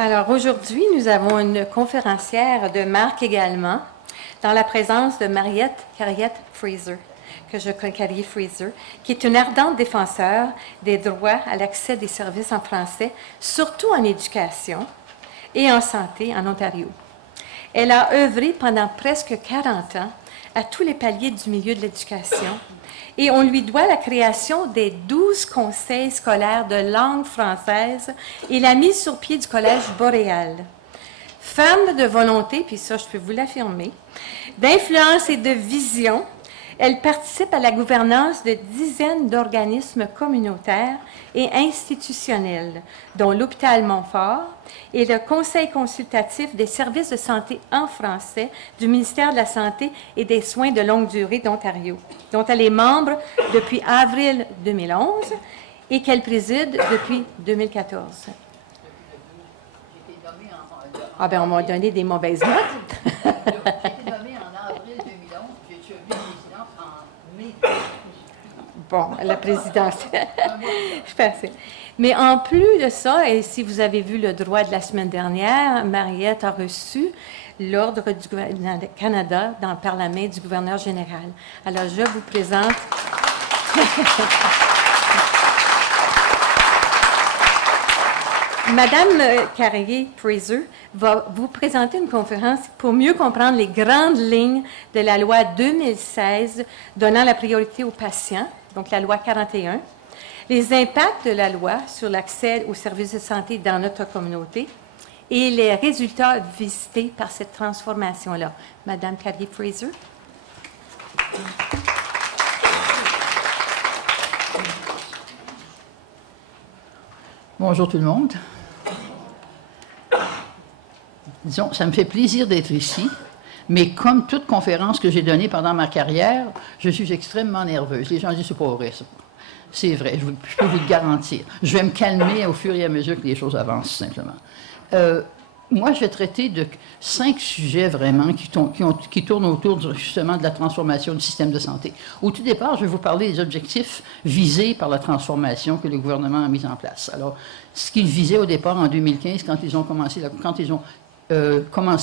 Alors aujourd'hui, nous avons une conférencière de marque également, dans la présence de Mariette Carrier-Fraser, qui est une ardente défenseur des droits à l'accès des services en français, surtout en éducation et en santé en Ontario. Elle a œuvré pendant presque 40 ans à tous les paliers du milieu de l'éducation et on lui doit la création des 12 conseils scolaires de langue française et la mise sur pied du Collège Boréal. Femme de volonté, puis ça je peux vous l'affirmer, d'influence et de vision, elle participe à la gouvernance de dizaines d'organismes communautaires et institutionnels, dont l'Hôpital Montfort et le Conseil consultatif des services de santé en français du ministère de la Santé et des soins de longue durée d'Ontario, dont elle est membre depuis avril 2011 et qu'elle préside depuis 2014. Ah bien, on m'a donné des mauvaises notes. J'ai été nommée en avril 2011, j'ai été présidente en mai 2011. Bon, la présidence. Je pensais. Mais en plus de ça, et si vous avez vu le droit de la semaine dernière, Mariette a reçu l'ordre du gouvernement du Canada par la main du gouverneur général. Alors, je vous présente... Madame Carrier-Fraser va vous présenter une conférence pour mieux comprendre les grandes lignes de la loi 2016 donnant la priorité aux patients, donc la loi 41, les impacts de la loi sur l'accès aux services de santé dans notre communauté et les résultats visités par cette transformation-là. Madame Carrier-Fraser. Bonjour tout le monde. Disons, ça me fait plaisir d'être ici, mais comme toute conférence que j'ai donnée pendant ma carrière, je suis extrêmement nerveuse. Les gens disent, c'est pas vrai, ça. C'est vrai, je peux vous le garantir. Je vais me calmer au fur et à mesure que les choses avancent, simplement. Moi, je vais traiter de 5 sujets vraiment qui tournent autour justement de la transformation du système de santé. Au tout départ, je vais vous parler des objectifs visés par la transformation que le gouvernement a mise en place. Alors, ce qu'ils visaient au départ en 2015, quand ils ont commencé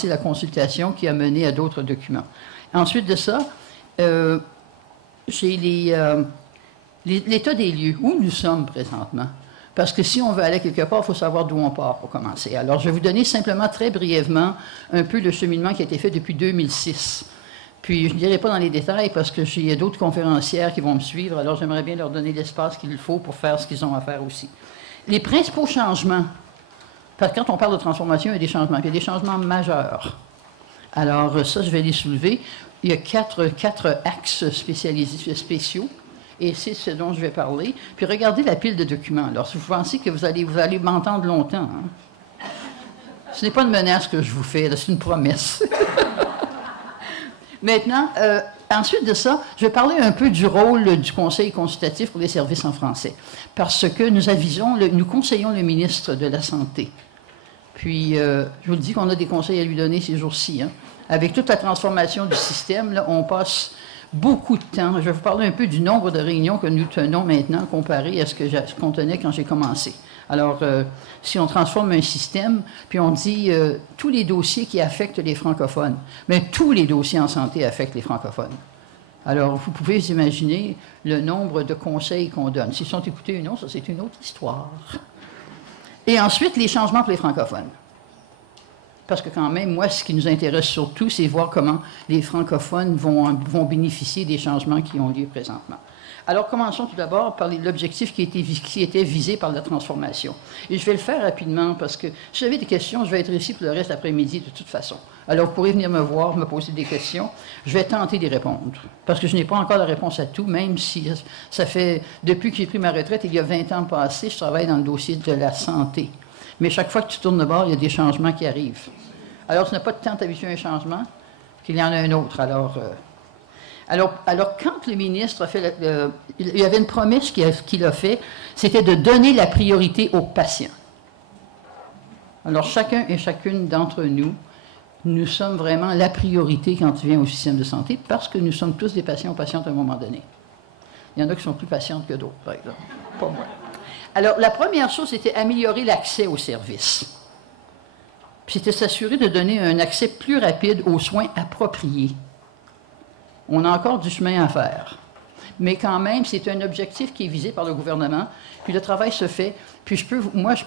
la consultation qui a mené à d'autres documents. Ensuite de ça, j'ai l'état des lieux, où nous sommes présentement. Parce que si on veut aller quelque part, il faut savoir d'où on part pour commencer. Alors, je vais vous donner simplement, très brièvement, un peu le cheminement qui a été fait depuis 2006. Puis, je ne dirai pas dans les détails parce que j'ai d'autres conférencières qui vont me suivre, alors j'aimerais bien leur donner l'espace qu'il faut pour faire ce qu'ils ont à faire aussi. Les principaux changements, parce que quand on parle de transformation, il y a des changements, puis il y a des changements majeurs. Alors, ça, je vais les soulever. Il y a quatre axes spéciaux. Et c'est ce dont je vais parler. Puis regardez la pile de documents. Alors, si vous pensez que vous allez m'entendre longtemps, hein, ce n'est pas une menace que je vous fais, c'est une promesse. Maintenant, ensuite de ça, je vais parler un peu du rôle du Conseil consultatif pour les services en français. Parce que nous conseillons le ministre de la Santé. Puis, je vous le dis qu'on a des conseils à lui donner ces jours-ci. Hein. Avec toute la transformation du système, là, on passe beaucoup de temps. Je vais vous parler un peu du nombre de réunions que nous tenons maintenant comparé à ce qu'on tenait quand j'ai commencé. Alors, si on transforme un système, puis on dit tous les dossiers qui affectent les francophones, mais tous les dossiers en santé affectent les francophones. Alors, vous pouvez vous imaginer le nombre de conseils qu'on donne. S'ils sont écoutés ou non, ça c'est une autre histoire. Et ensuite, les changements pour les francophones. Parce que quand même, moi, ce qui nous intéresse surtout, c'est voir comment les francophones vont bénéficier des changements qui ont lieu présentement. Alors, commençons tout d'abord par l'objectif qui était visé par la transformation. Et je vais le faire rapidement parce que si vous avez des questions, je vais être ici pour le reste de l'après-midi de toute façon. Alors, vous pourrez venir me voir, me poser des questions. Je vais tenter d'y répondre. Parce que je n'ai pas encore la réponse à tout, même si ça fait, depuis que j'ai pris ma retraite, il y a 20 ans passés, je travaille dans le dossier de la santé. Mais chaque fois que tu tournes de bord, il y a des changements qui arrivent. Alors, ce n'est pas de temps d'habituer un changement, qu'il y en a un autre. Alors quand le ministre a fait... il y avait une promesse qu'il a faite, c'était de donner la priorité aux patients. Alors, chacun et chacune d'entre nous, nous sommes vraiment la priorité quand il vient au système de santé, parce que nous sommes tous des patients ou patientes à un moment donné. Il y en a qui sont plus patientes que d'autres, par exemple. Pas moi. Alors, la première chose, c'était améliorer l'accès aux services. Puis c'était s'assurer de donner un accès plus rapide aux soins appropriés. On a encore du chemin à faire. Mais quand même, c'est un objectif qui est visé par le gouvernement. Puis le travail se fait. Puis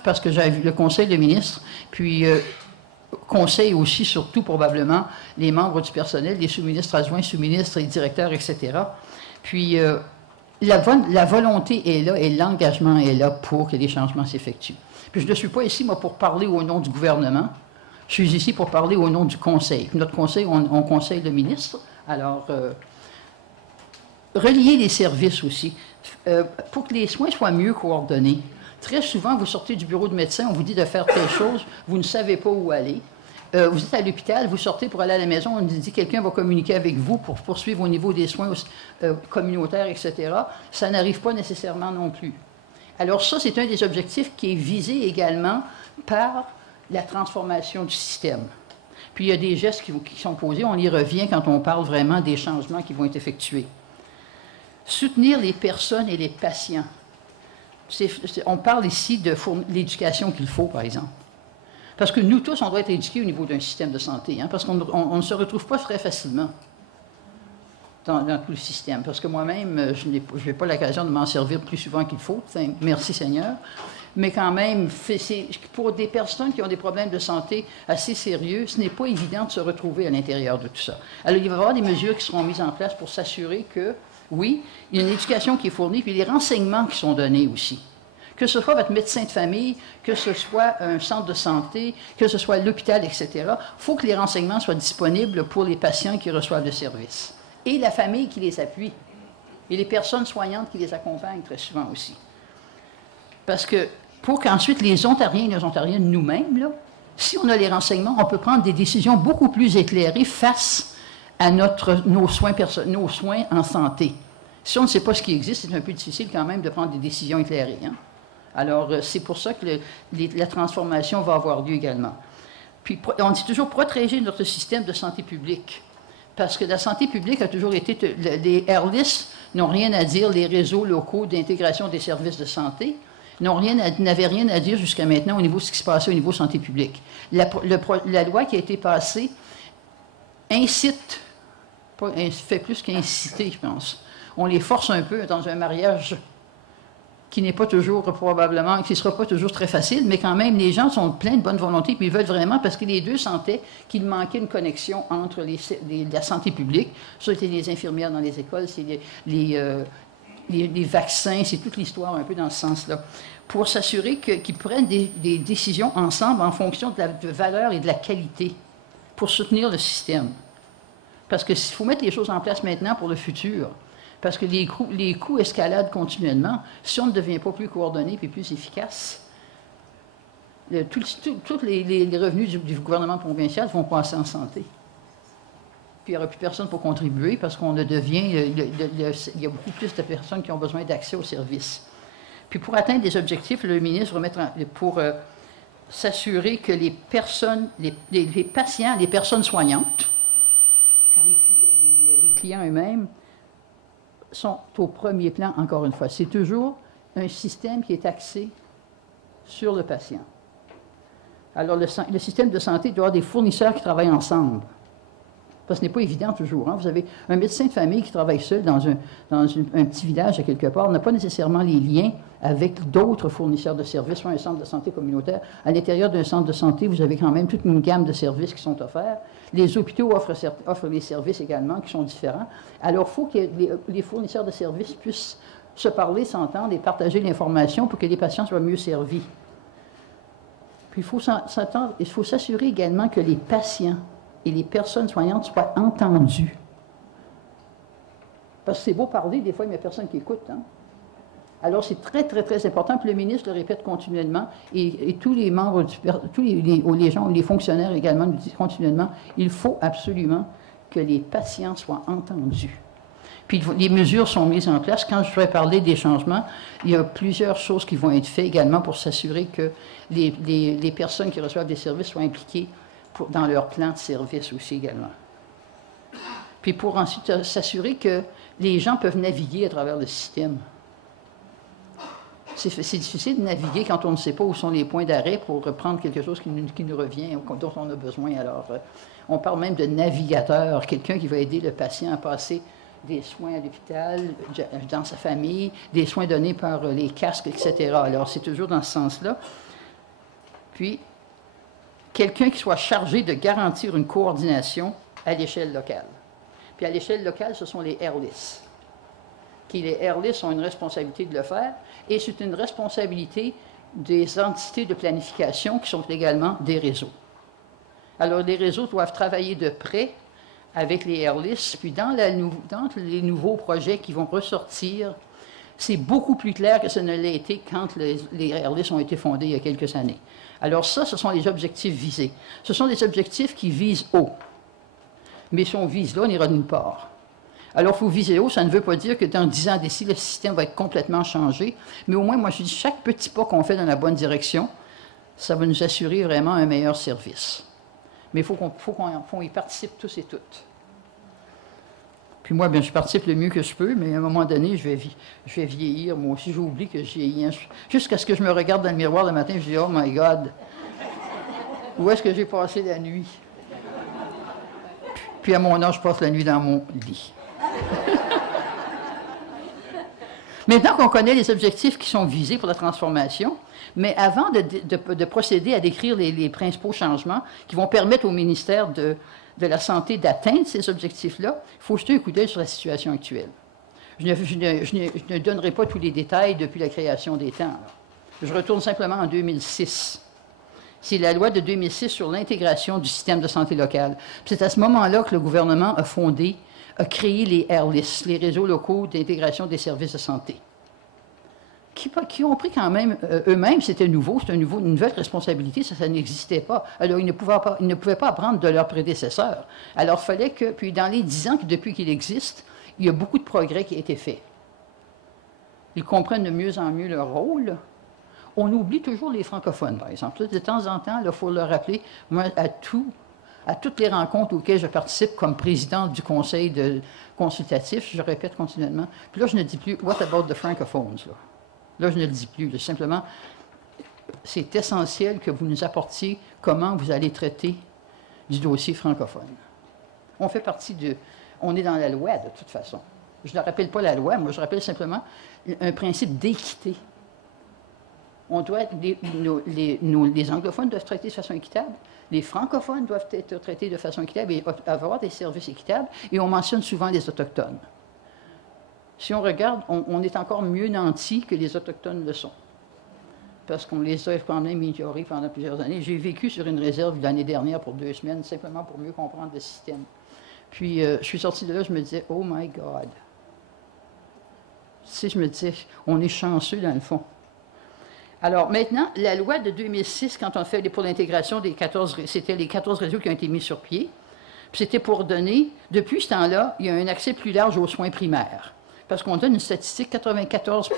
parce que j'ai vu le conseil de ministres, puis conseil aussi, surtout probablement, les membres du personnel, les sous-ministres adjoints, sous-ministres et directeurs, etc. Puis la volonté est là et l'engagement est là pour que les changements s'effectuent. Puis je ne suis pas ici, moi, pour parler au nom du gouvernement. Je suis ici pour parler au nom du conseil. Notre conseil, on conseille le ministre. Alors, relier les services aussi, pour que les soins soient mieux coordonnés. Très souvent, vous sortez du bureau de médecin, on vous dit de faire telle chose, vous ne savez pas où aller. Vous êtes à l'hôpital, vous sortez pour aller à la maison, on vous dit quelqu'un va communiquer avec vous pour poursuivre au niveau des soins communautaires, etc. Ça n'arrive pas nécessairement non plus. Alors ça, c'est un des objectifs qui est visé également par la transformation du système. Puis il y a des gestes qui sont posés, on y revient quand on parle vraiment des changements qui vont être effectués. Soutenir les personnes et les patients. On parle ici de l'éducation qu'il faut, par exemple. Parce que nous tous, on doit être éduqués au niveau d'un système de santé, hein, parce qu'on ne se retrouve pas très facilement dans tout le système. Parce que moi-même, je n'ai pas l'occasion de m'en servir plus souvent qu'il faut. Merci Seigneur. Mais quand même, pour des personnes qui ont des problèmes de santé assez sérieux, ce n'est pas évident de se retrouver à l'intérieur de tout ça. Alors, il va y avoir des mesures qui seront mises en place pour s'assurer que, oui, il y a une éducation qui est fournie, puis les renseignements qui sont donnés aussi. Que ce soit votre médecin de famille, que ce soit un centre de santé, que ce soit l'hôpital, etc., il faut que les renseignements soient disponibles pour les patients qui reçoivent le service. Et la famille qui les appuie. Et les personnes soignantes qui les accompagnent très souvent aussi. Parce que pour qu'ensuite les Ontariens et les Ontariennes nous-mêmes, là, si on a les renseignements, on peut prendre des décisions beaucoup plus éclairées face à nos soins en santé. Si on ne sait pas ce qui existe, c'est un peu difficile quand même de prendre des décisions éclairées. Hein? Alors, c'est pour ça que la transformation va avoir lieu également. Puis, on dit toujours protéger notre système de santé publique. Parce que la santé publique a toujours été... Les RLIS n'ont rien à dire, les réseaux locaux d'intégration des services de santé n'avaient rien à dire jusqu'à maintenant au niveau de ce qui se passait au niveau santé publique. La loi qui a été passée incite, fait plus qu'inciter, je pense. On les force un peu dans un mariage qui n'est pas toujours probablement, qui ne sera pas toujours très facile, mais quand même, les gens sont pleins de bonne volonté, puis ils veulent vraiment, parce que les deux sentaient qu'il manquait une connexion entre la santé publique, ça c'était les infirmières dans les écoles, c'est les vaccins, c'est toute l'histoire un peu dans ce sens-là, pour s'assurer qu'ils prennent des décisions ensemble en fonction de la valeur et de la qualité, pour soutenir le système. Parce qu'il faut mettre les choses en place maintenant pour le futur. Parce que les coûts escaladent continuellement. Si on ne devient pas plus coordonné et plus efficace, tous les revenus du gouvernement provincial vont passer en santé. Puis il n'y aura plus personne pour contribuer parce qu'on devient... Il y a beaucoup plus de personnes qui ont besoin d'accès aux services. Puis pour atteindre des objectifs, le ministre va mettre pour s'assurer que les personnes, les patients, les personnes soignantes, puis les clients eux-mêmes, sont au premier plan, encore une fois. C'est toujours un système qui est axé sur le patient. Alors, le système de santé doit avoir des fournisseurs qui travaillent ensemble. Parce que ce n'est pas évident toujours. Hein. Vous avez un médecin de famille qui travaille seul dans un petit village à quelque part, n'a pas nécessairement les liens avec d'autres fournisseurs de services, soit un centre de santé communautaire. À l'intérieur d'un centre de santé, vous avez quand même toute une gamme de services qui sont offerts. Les hôpitaux offrent des services également qui sont différents. Alors, il faut que les fournisseurs de services puissent se parler, s'entendre et partager l'information pour que les patients soient mieux servis. Puis, il faut s'assurer également que les patients et les personnes soignantes soient entendues. Parce que c'est beau parler, des fois, il n'y a personne qui écoute. Hein? Alors, c'est très, très, très important. Puis le ministre le répète continuellement, et tous les membres, les fonctionnaires également nous disent continuellement, il faut absolument que les patients soient entendus. Puis les mesures sont mises en place. Quand je vais parler des changements, il y a plusieurs choses qui vont être faites également pour s'assurer que les personnes qui reçoivent des services soient impliquées dans leur plan de service aussi également. Puis pour ensuite s'assurer que les gens peuvent naviguer à travers le système. c'est difficile de naviguer quand on ne sait pas où sont les points d'arrêt pour prendre quelque chose qui nous revient ou dont on a besoin. Alors, on parle même de navigateur, quelqu'un qui va aider le patient à passer des soins à l'hôpital, dans sa famille, des soins donnés par les casques, etc. Alors, c'est toujours dans ce sens-là. Puis, quelqu'un qui soit chargé de garantir une coordination à l'échelle locale. Puis, à l'échelle locale, ce sont les AIRLIS. Les AIRLIS ont une responsabilité de le faire, et c'est une responsabilité des entités de planification qui sont également des réseaux. Alors, les réseaux doivent travailler de près avec les AIRLIS, puis dans les nouveaux projets qui vont ressortir, c'est beaucoup plus clair que ça ne l'a été quand les AIRLIS ont été fondés il y a quelques années. Alors ça, ce sont les objectifs visés. Ce sont des objectifs qui visent haut. Mais si on vise là, on n'ira nulle part. Alors, il faut viser haut, ça ne veut pas dire que dans 10 ans d'ici, le système va être complètement changé, mais au moins, moi, je dis, chaque petit pas qu'on fait dans la bonne direction, ça va nous assurer vraiment un meilleur service. Mais il faut qu'on y participe tous et toutes. Puis moi, bien, je participe le mieux que je peux, mais à un moment donné, je vais vieillir. Moi aussi, j'oublie que je vieillis. Hein. Jusqu'à ce que je me regarde dans le miroir le matin, je dis, oh my God, où est-ce que j'ai passé la nuit? Puis à mon âge, je passe la nuit dans mon lit. Maintenant qu'on connaît les objectifs qui sont visés pour la transformation, mais avant de procéder à décrire les principaux changements qui vont permettre au ministère de la Santé d'atteindre ces objectifs-là, il faut jeter un coup d'œil sur la situation actuelle. Je ne donnerai pas tous les détails depuis la création des temps. Alors. Je retourne simplement en 2006. C'est la loi de 2006 sur l'intégration du système de santé local. C'est à ce moment-là que le gouvernement a créé les AIRLIS, les réseaux locaux d'intégration des services de santé, qui ont pris quand même, eux-mêmes, c'était nouveau, c'était une nouvelle responsabilité, ça n'existait pas. Alors, ils ne pouvaient pas apprendre de leurs prédécesseurs. Alors, il fallait que, puis dans les 10 ans depuis qu'il existe, il y a beaucoup de progrès qui a été fait. Ils comprennent de mieux en mieux leur rôle. On oublie toujours les francophones, par exemple. De temps en temps, il faut leur rappeler, moi, à toutes les rencontres auxquelles je participe comme présidente du conseil consultatif, je répète continuellement. Puis là, je ne dis plus « What about the francophones » là, je ne le dis plus. Là, simplement, c'est essentiel que vous nous apportiez comment vous allez traiter du dossier francophone. On fait partie on est dans la loi, de toute façon. Je ne rappelle pas la loi, moi, je rappelle simplement un principe d'équité. Les anglophones doivent traiter de façon équitable, les francophones doivent être traités de façon équitable et avoir des services équitables, et on mentionne souvent les Autochtones. Si on regarde, on est encore mieux nantis que les Autochtones le sont, parce qu'on les a quand même ignorés pendant plusieurs années. J'ai vécu sur une réserve l'année dernière pour 2 semaines, simplement pour mieux comprendre le système. Puis, je suis sorti de là, je me disais, « Oh my God! » Tu sais, je me disais, on est chanceux dans le fond. Alors, maintenant, la loi de 2006, quand on fait pour l'intégration des 14... C'était les 14 réseaux qui ont été mis sur pied. Puis c'était pour donner... Depuis ce temps-là, il y a un accès plus large aux soins primaires. Parce qu'on donne une statistique, 94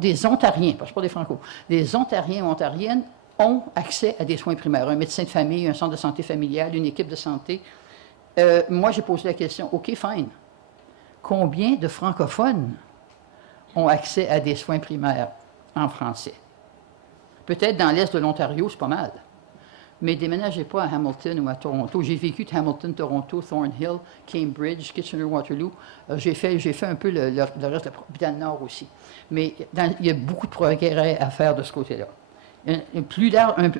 des Ontariens, pas des Franco, des Ontariens ou Ontariennes ont accès à des soins primaires. Un médecin de famille, un centre de santé familiale, une équipe de santé. Moi, j'ai posé la question, OK, fine. Combien de francophones ont accès à des soins primaires en français? Peut-être dans l'est de l'Ontario, c'est pas mal. Mais déménagez pas à Hamilton ou à Toronto. J'ai vécu de Hamilton, Toronto, Thornhill, Cambridge, Kitchener-Waterloo. J'ai fait un peu le reste, puis dans le nord aussi. Mais il y a beaucoup de progrès à faire de ce côté-là.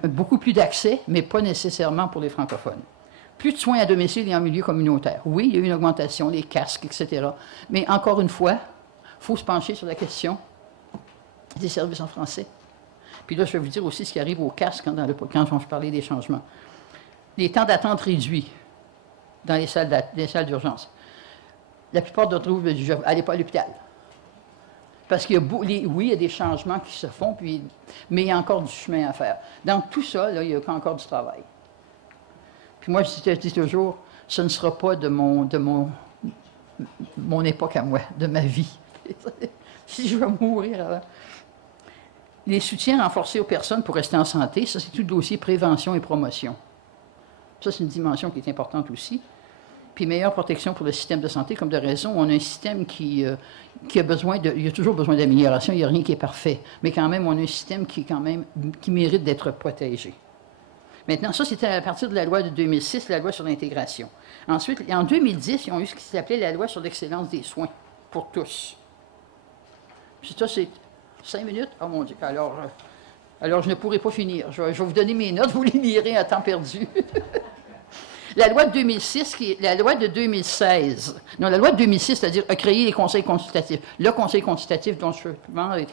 Beaucoup plus d'accès, mais pas nécessairement pour les francophones. Plus de soins à domicile et en milieu communautaire. Oui, il y a eu une augmentation, les casques, etc. Mais encore une fois, il faut se pencher sur la question des services en français. Puis là, je vais vous dire aussi ce qui arrive aux casques quand je parlais des changements. Les temps d'attente réduits dans les salles d'urgence. La plupart d'entre vous me disent, allez pas à l'hôpital. Parce qu'il y a, oui, il y a des changements qui se font, mais il y a encore du chemin à faire. Dans tout ça, là, il y a encore du travail. Puis moi, je dis toujours, ce ne sera pas de mon époque à moi, de ma vie. Si je vais mourir avant. Les soutiens renforcés aux personnes pour rester en santé, ça, c'est tout le dossier prévention et promotion. Ça, c'est une dimension qui est importante aussi. puis meilleure protection pour le système de santé, comme de raison. On a un système qui a besoin de... Il y a toujours besoin d'amélioration, il n'y a rien qui est parfait. Mais quand même, on a un système qui mérite d'être protégé. Maintenant, ça, c'était à partir de la loi de 2006, la loi sur l'intégration. Ensuite, en 2010, ils ont eu ce qui s'appelait la loi sur l'excellence des soins pour tous. Puis ça, c'est 5 minutes. Oh mon Dieu, alors je ne pourrai pas finir. Je vais vous donner mes notes, vous les lirez à temps perdu. La loi de 2006, la loi de 2016, non, la loi de 2006, c'est-à-dire a créé les conseils consultatifs. Le conseil consultatif dont je parle.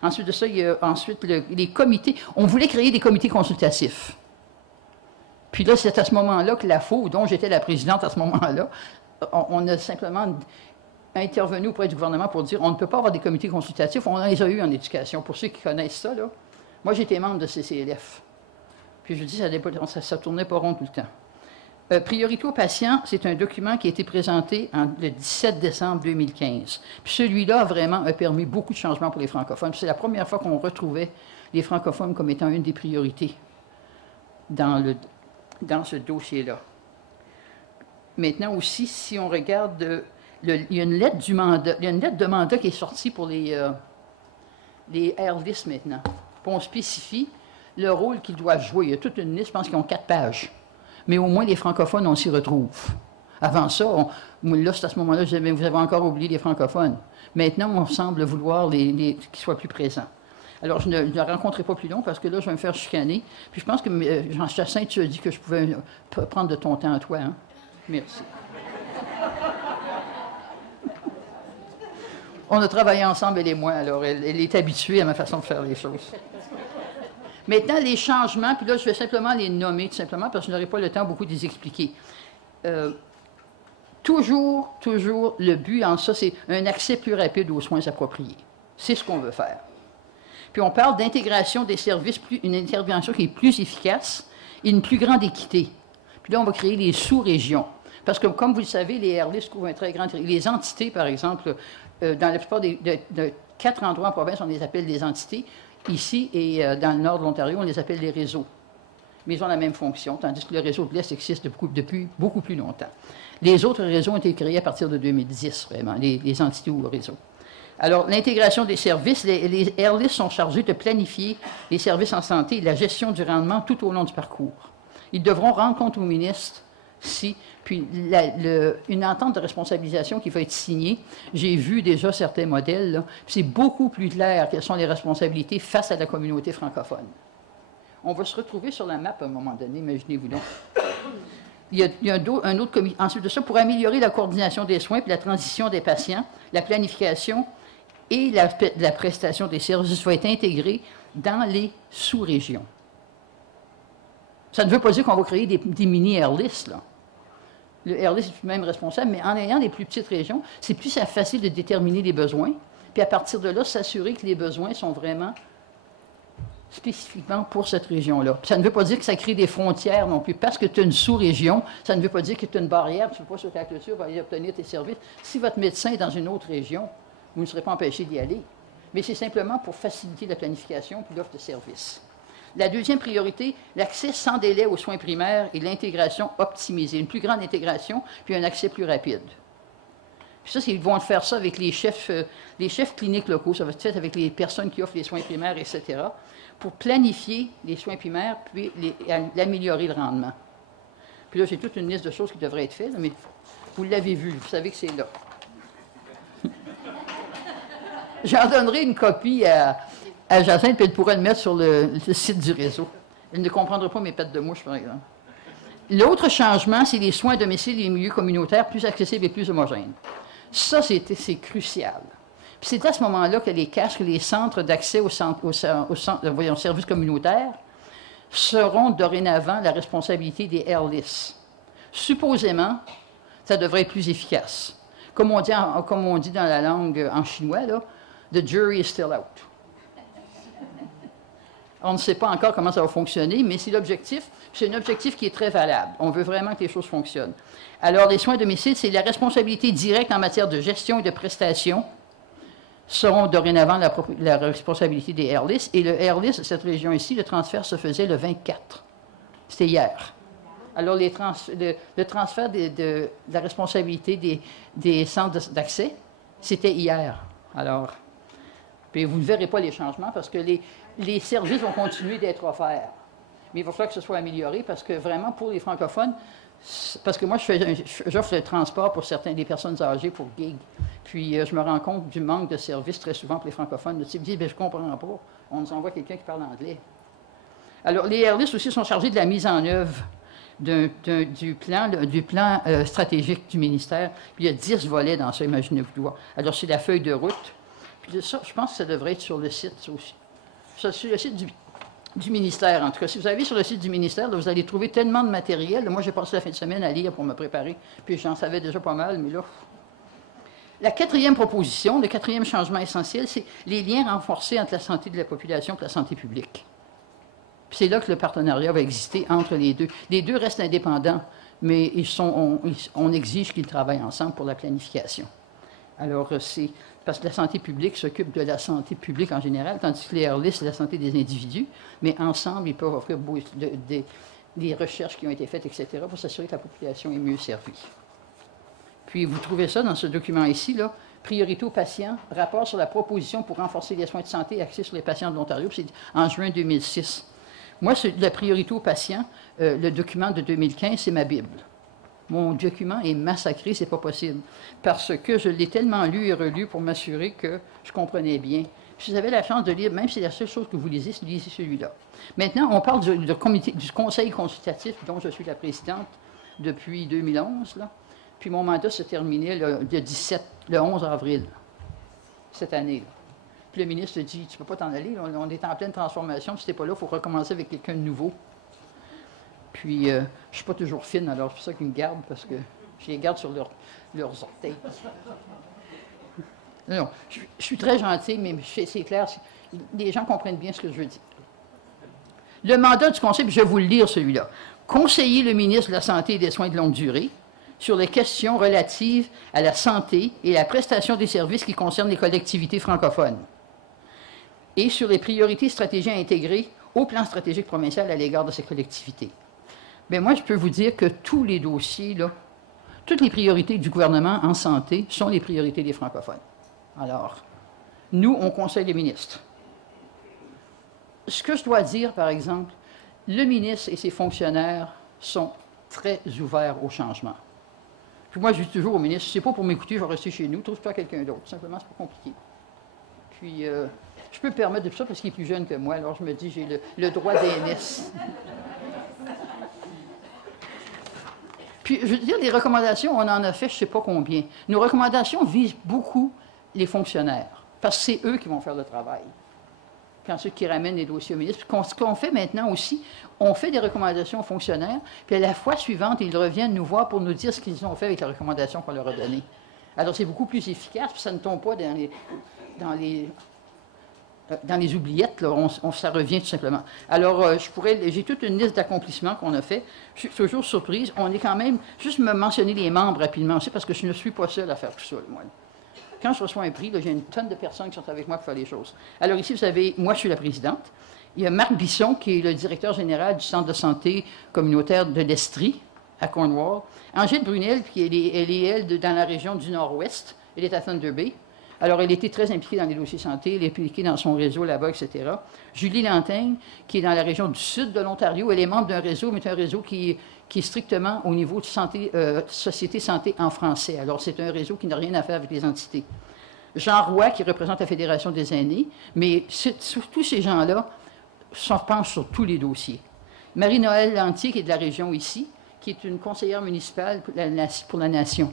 Ensuite de ça, il y a ensuite les comités. On voulait créer des comités consultatifs. Puis là, c'est à ce moment-là que la FO, dont j'étais la présidente à ce moment-là, on a simplement intervenu auprès du gouvernement pour dire on ne peut pas avoir des comités consultatifs. On les a eus en éducation. Pour ceux qui connaissent ça, là, moi, j'étais membre de CCLF. Puis je dis, ça ne tournait pas rond tout le temps. Priorité aux patients, c'est un document qui a été présenté le 17 décembre 2015. Puis celui-là, vraiment, a permis beaucoup de changements pour les francophones. C'est la première fois qu'on retrouvait les francophones comme étant une des priorités dans ce dossier-là. Maintenant aussi, si on regarde, il y a une lettre de mandat qui est sortie pour les AirList maintenant. Puis on spécifie le rôle qu'ils doivent jouer. Il y a toute une liste, je pense qu'ils ont 4 pages. Mais au moins, les francophones, on s'y retrouve. Avant ça, là, c'est à ce moment-là, je disais, vous avez encore oublié les francophones. Maintenant, on semble vouloir qu'ils soient plus présents. Alors, je ne la rencontrerai pas plus long parce que là, je vais me faire chicaner. Puis je pense que Jean Chassin, tu as dit que je pouvais prendre de ton temps à toi. Hein? Merci. On a travaillé ensemble, elle et moi, alors elle est habituée à ma façon de faire les choses. Maintenant, les changements, puis là, je vais simplement les nommer, tout simplement, parce que je n'aurai pas le temps beaucoup de les expliquer. Toujours, le but en ça, c'est un accès plus rapide aux soins appropriés. C'est ce qu'on veut faire. Puis on parle d'intégration des services, une intervention qui est plus efficace et une plus grande équité. Puis là, on va créer des sous-régions. Parce que, comme vous le savez, les AirList couvrent un très grand... Les entités, par exemple, dans la plupart de 4 endroits en province, on les appelle des entités. Ici et dans le nord de l'Ontario, on les appelle des réseaux. Mais ils ont la même fonction, tandis que le réseau de l'Est existe depuis beaucoup plus longtemps. Les autres réseaux ont été créés à partir de 2010, vraiment, les entités ou réseaux. Alors, l'intégration des services, les AirList sont chargés de planifier les services en santé et la gestion du rendement tout au long du parcours. Ils devront rendre compte au ministre puis une entente de responsabilisation qui va être signée. J'ai vu déjà certains modèles, c'est beaucoup plus clair quelles sont les responsabilités face à la communauté francophone. On va se retrouver sur la map à un moment donné, imaginez-vous donc. Il y a un autre comité. Ensuite de ça, pour améliorer la coordination des soins puis la transition des patients, la planification et la prestation des services va être intégrée dans les sous-régions. Ça ne veut pas dire qu'on va créer des mini-AirList, là. Le AirList est même responsable, mais en ayant des plus petites régions, c'est plus facile de déterminer les besoins, puis à partir de là, s'assurer que les besoins sont vraiment spécifiquement pour cette région-là. Ça ne veut pas dire que ça crée des frontières non plus. Parce que tu as une sous-région, ça ne veut pas dire que tu as une barrière, tu ne peux pas sur ta clôture pour aller obtenir tes services. Si votre médecin est dans une autre région, vous ne serez pas empêché d'y aller. Mais c'est simplement pour faciliter la planification puis l'offre de services. La deuxième priorité, l'accès sans délai aux soins primaires et l'intégration optimisée. Une plus grande intégration, puis un accès plus rapide. Puis ça, ils vont faire ça avec les chefs cliniques locaux, ça va être fait avec les personnes qui offrent les soins primaires, etc., pour planifier les soins primaires, puis améliorer le rendement. Puis là, j'ai toute une liste de choses qui devraient être faites, mais vous l'avez vu, vous savez que c'est là. J'en donnerai une copie à Jacinthe, puis elle pourra le mettre sur le site du réseau. Elle ne comprendra pas mes pattes de mouche, par exemple. L'autre changement, c'est les soins à domicile et les milieux communautaires plus accessibles et plus homogènes. Ça, c'est crucial. Puis c'est à ce moment-là que les CASC, les centres d'accès aux services communautaires, seront dorénavant la responsabilité des AirList. Supposément, ça devrait être plus efficace. Comme on dit dans la langue en chinois, là, « the jury is still out ». On ne sait pas encore comment ça va fonctionner, mais c'est l'objectif. C'est un objectif qui est très valable. On veut vraiment que les choses fonctionnent. Alors, les soins à domicile, c'est la responsabilité directe en matière de gestion et de prestation seront dorénavant la responsabilité des AirList. Et le AirList, cette région ici, le transfert se faisait le 24. C'était hier. Alors, le transfert de la responsabilité des centres d'accès, c'était hier. Alors, puis vous ne verrez pas les changements parce que les services vont continuer d'être offerts. Mais il va falloir que ce soit amélioré parce que vraiment, pour les francophones, parce que moi, j'offre le transport pour des personnes âgées pour gig. Puis, je me rends compte du manque de services très souvent pour les francophones. Le type dit, bien, je ne comprends pas. On nous envoie quelqu'un qui parle anglais. Alors, les airlists aussi sont chargés de la mise en œuvre du plan stratégique du ministère. Puis, il y a 10 volets dans ça, imaginez-vous. Alors, c'est la feuille de route. Puis, ça, je pense que ça devrait être sur le site, ça aussi. Ça, sur le site du ministère, en tout cas. Si vous allez sur le site du ministère, là, vous allez trouver tellement de matériel. Moi, j'ai passé la fin de semaine à lire pour me préparer, puis j'en savais déjà pas mal, mais là... La quatrième proposition, le quatrième changement essentiel, c'est les liens renforcés entre la santé de la population et la santé publique. Puis c'est là que le partenariat va exister entre les deux. Les deux restent indépendants, mais on exige qu'ils travaillent ensemble pour la planification. Alors, c'est parce que la santé publique s'occupe de la santé publique en général, tandis que les airlists, c'est la santé des individus, mais ensemble, ils peuvent offrir des recherches qui ont été faites, etc., pour s'assurer que la population est mieux servie. Puis, vous trouvez ça dans ce document ici, là, Priorité aux patients, rapport sur la proposition pour renforcer les soins de santé et accès sur les patients de l'Ontario, c'est en juin 2006. Moi, c'est la priorité aux patients, le document de 2015, c'est ma Bible. Mon document est massacré, c'est pas possible. Parce que je l'ai tellement lu et relu pour m'assurer que je comprenais bien. Si vous avez la chance de lire, même si c'est la seule chose que vous lisez celui-là. Maintenant, on parle du conseil consultatif dont je suis la présidente depuis 2011. Là. Puis mon mandat se terminait le 11 avril, cette année. Là. Puis le ministre dit, tu ne peux pas t'en aller, on est en pleine transformation, si tu n'es pas là, il faut recommencer avec quelqu'un de nouveau. Puis, je ne suis pas toujours fine, alors c'est pour ça qu'ils me gardent, parce que je les garde sur leurs orteils. Non, je suis très gentil, mais c'est clair, les gens comprennent bien ce que je veux dire. Le mandat du conseil, puis je vais vous le lire, celui-là. Conseiller le ministre de la Santé et des Soins de longue durée sur les questions relatives à la santé et la prestation des services qui concernent les collectivités francophones et sur les priorités stratégiques à intégrer au plan stratégique provincial à l'égard de ces collectivités. Bien, moi, je peux vous dire que tous les dossiers, là, toutes les priorités du gouvernement en santé sont les priorités des francophones. Alors, nous, on conseille les ministres. Ce que je dois dire, par exemple, le ministre et ses fonctionnaires sont très ouverts au changement. Puis moi, je dis toujours au ministre, si c'est pas pour m'écouter, je vais rester chez nous, trouve-toi quelqu'un d'autre. Simplement, c'est pas compliqué. Puis, je peux me permettre de tout ça parce qu'il est plus jeune que moi, alors je me dis, j'ai le droit d'aînesse. Puis, je veux dire, les recommandations, on en a fait je ne sais pas combien. Nos recommandations visent beaucoup les fonctionnaires, parce que c'est eux qui vont faire le travail. Puis ensuite, qui ramènent les dossiers au ministre. Puis ce qu'on fait maintenant aussi, on fait des recommandations aux fonctionnaires, puis à la fois suivante, ils reviennent nous voir pour nous dire ce qu'ils ont fait avec les recommandations qu'on leur a données. Alors, c'est beaucoup plus efficace, puis ça ne tombe pas dans les oubliettes, là, ça revient tout simplement. Alors, j'ai toute une liste d'accomplissements qu'on a fait. Je suis toujours surprise. On est quand même, juste me mentionner les membres rapidement aussi, parce que je ne suis pas seule à faire tout ça, moi. Quand je reçois un prix, j'ai une tonne de personnes qui sont avec moi pour faire les choses. Alors ici, vous savez, moi, je suis la présidente. Il y a Marc Bisson, qui est le directeur général du Centre de santé communautaire de l'Estrie, à Cornwall. Angèle Brunel, qui elle est dans la région du Nord-Ouest. Elle est à Thunder Bay. Alors, elle était très impliquée dans les dossiers santé, elle est impliquée dans son réseau là-bas, etc. Julie Lantaigne, qui est dans la région du sud de l'Ontario, elle est membre d'un réseau, mais c'est un réseau qui est strictement au niveau de Société Santé en français. Alors, c'est un réseau qui n'a rien à faire avec les entités. Jean Roy, qui représente la Fédération des aînés, mais tous ces gens-là se penchent sur tous les dossiers. Marie-Noël Lantier, qui est de la région ici, qui est une conseillère municipale pour la Nation.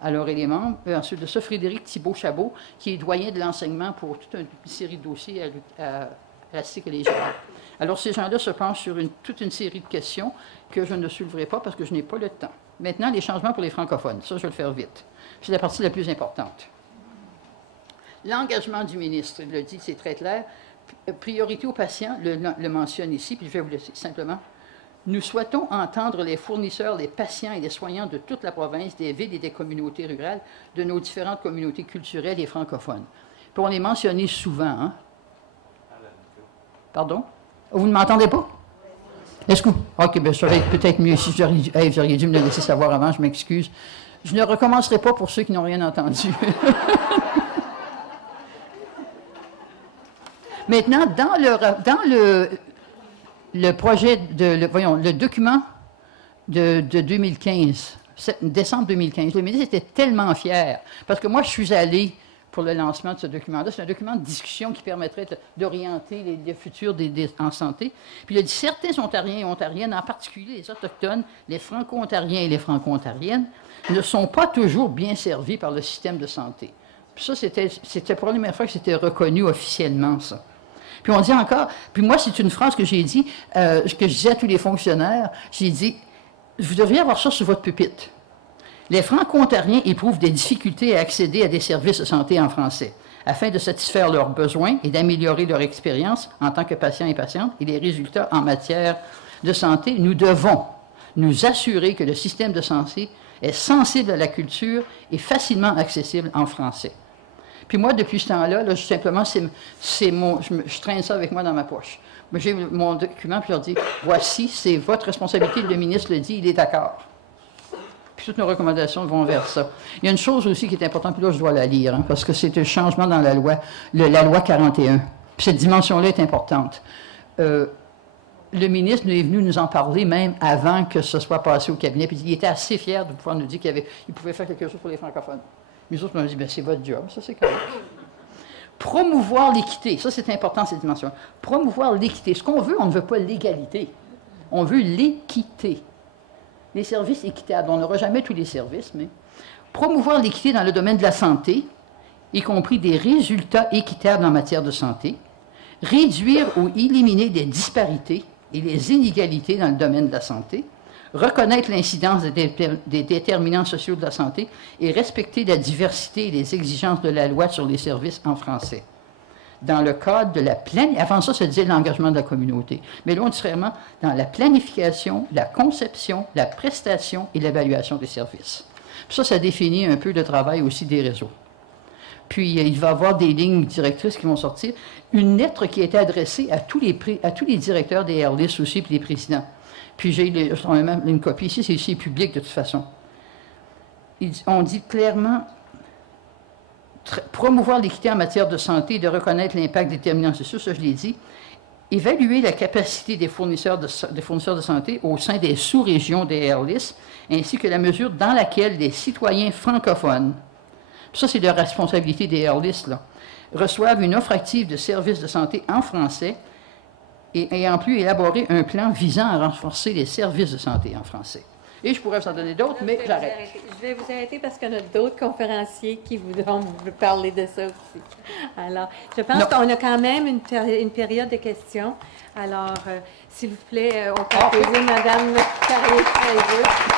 Alors, elle est membre. Ensuite de ça, Frédéric Thibault-Chabot, qui est doyen de l'enseignement pour toute une série de dossiers à la Cité collégiale. Alors, ces gens-là se penchent sur toute une série de questions que je ne souleverai pas parce que je n'ai pas le temps. Maintenant, les changements pour les francophones. Ça, je vais le faire vite. C'est la partie la plus importante. L'engagement du ministre, il le dit, c'est très clair. Priorité aux patients, le mentionne ici, puis je vais vous laisser simplement. Nous souhaitons entendre les fournisseurs, les patients et les soignants de toute la province, des villes et des communautés rurales, de nos différentes communautés culturelles et francophones. Puis on les mentionné souvent. Hein? Pardon? Vous ne m'entendez pas? Est-ce que... OK, bien, ça aurait été peut-être mieux si vous auriez dû me le laisser savoir avant, je m'excuse. Je ne recommencerai pas pour ceux qui n'ont rien entendu. Maintenant, dans le projet, le document de 2015, décembre 2015, le ministre était tellement fier, parce que moi, je suis allé pour le lancement de ce document-là. C'est un document de discussion qui permettrait d'orienter les futurs en santé. Puis il a dit, certains Ontariens et Ontariennes, en particulier les Autochtones, les Franco-Ontariens et les Franco-Ontariennes, ne sont pas toujours bien servis par le système de santé. Puis ça, c'était la première fois que c'était reconnu officiellement, ça. Puis on dit encore, puis moi, c'est une phrase que j'ai dit, que je disais à tous les fonctionnaires, j'ai dit, vous devriez avoir ça sur votre pupitre. Les Franco-Ontariens éprouvent des difficultés à accéder à des services de santé en français, afin de satisfaire leurs besoins et d'améliorer leur expérience en tant que patients et patientes et les résultats en matière de santé. Nous devons nous assurer que le système de santé est sensible à la culture et facilement accessible en français. Puis moi, depuis ce temps-là, là, simplement, je traîne ça avec moi dans ma poche. J'ai mon document, puis je leur dis, voici, c'est votre responsabilité, le ministre le dit, il est d'accord. Puis toutes nos recommandations vont vers ça. Il y a une chose aussi qui est importante, puis là, je dois la lire, hein, parce que c'est un changement dans la loi, la loi 41. Puis cette dimension-là est importante. Le ministre est venu nous en parler même avant que ce soit passé au cabinet, puis il était assez fier de pouvoir nous dire qu'il pouvait faire quelque chose pour les francophones. Les autres m'ont dit, bien, c'est votre job, ça c'est correct. Promouvoir l'équité, ça c'est important cette dimension. Promouvoir l'équité. Ce qu'on veut, on ne veut pas l'égalité. On veut l'équité. Les services équitables, on n'aura jamais tous les services, mais promouvoir l'équité dans le domaine de la santé, y compris des résultats équitables en matière de santé, réduire ou éliminer des disparités et les inégalités dans le domaine de la santé, reconnaître l'incidence des déterminants sociaux de la santé et respecter la diversité et les exigences de la loi sur les services en français. Dans le cadre de la planification, avant ça, ça disait l'engagement de la communauté, mais là, on dit vraiment dans la planification, la conception, la prestation et l'évaluation des services. Puis ça définit un peu le travail aussi des réseaux. Puis, il va y avoir des lignes directrices qui vont sortir. Une lettre qui a été adressée à tous les directeurs des RLIS aussi, puis les présidents. Puis j'ai même une copie ici, c'est public de toute façon. On dit clairement promouvoir l'équité en matière de santé et de reconnaître l'impact des déterminants sociaux, ça je l'ai dit. Évaluer la capacité des fournisseurs de santé au sein des sous-régions des RLIS, ainsi que la mesure dans laquelle les citoyens francophones, ça c'est de la responsabilité des RLIS, là, reçoivent une offre active de services de santé en français et ayant pu élaborer un plan visant à renforcer les services de santé en français. Et je pourrais vous en donner d'autres, mais j'arrête. Je vais vous arrêter parce qu'il y en a d'autres conférenciers qui voudront vous parler de ça aussi. Alors, je pense qu'on a quand même une période de questions. Alors, s'il vous plaît, on peut poser Mme Carrier-Fraser.